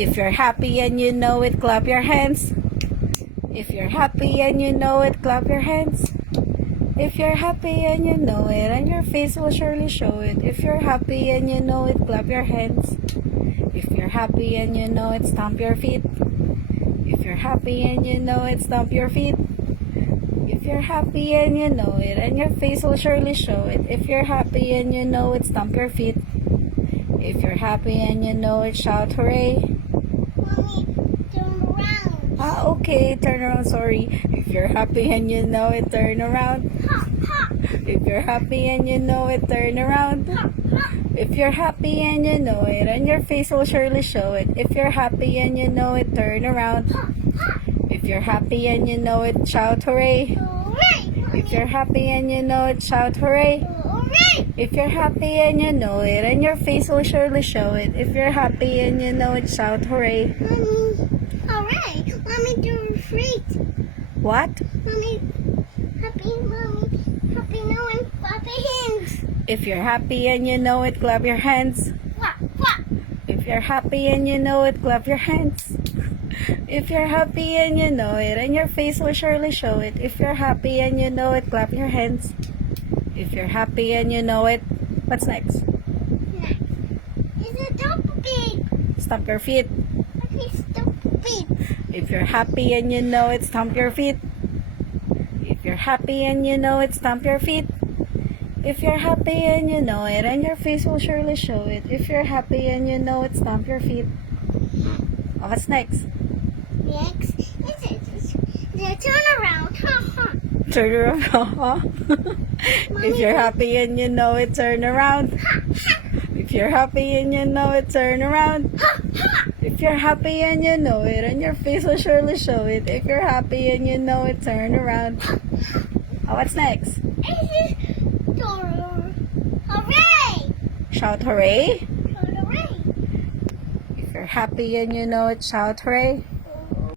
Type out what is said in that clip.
If you're happy and you know it, clap your hands. If you're happy and you know it, clap your hands. If you're happy and you know it, and your face will surely show it. If you're happy and you know it, clap your hands. If you're happy and you know it, stomp your feet. If you're happy and you know it, stomp your feet. If you're happy and you know it, and your face will surely show it. If you're happy and you know it, stomp your feet. If you're happy and you know it, shout hooray. Mommy, turn around. Okay, turn around, sorry. If you're happy and you know it, turn around. Ha, ha, If you're happy and you know it, turn around. ha, ha. If you're happy and you know it, and your face will surely show it. If you're happy and you know it, turn around. If you're happy and you know it, shout hooray. Hooray, If you're happy and you know it, shout hooray. hooray. If you're happy and you know it, and your face will surely show it. If you're happy and you know it, shout hooray. Mommy, hooray. Mommy, do treat. What? Mommy, happy knowing Papa hands. If you're happy and you know it, clap your hands. Wah, wah. If you're happy and you know it, clap your hands. If you're happy and you know it, and your face will surely show it. If you're happy and you know it, clap your hands. If you're happy and you know it, what's next? Next. It's a double beat. Stomp your feet. Happy double beat. If you're happy and you know it, stomp your feet. If you're happy and you know it, stomp your feet. If you're happy and you know it, and your face will surely show it. If you're happy and you know it, stomp your feet. What's next? Next is the turn around. Ha, ha. Turn around. If you're happy and you know it, turn around. If you're happy and you know it, turn around. If you're happy and you know it, and your face will surely show it. If you're happy and you know it, turn around. What's next? Hooray! Shout hooray. Hooray! If you're happy and you know it, shout hooray.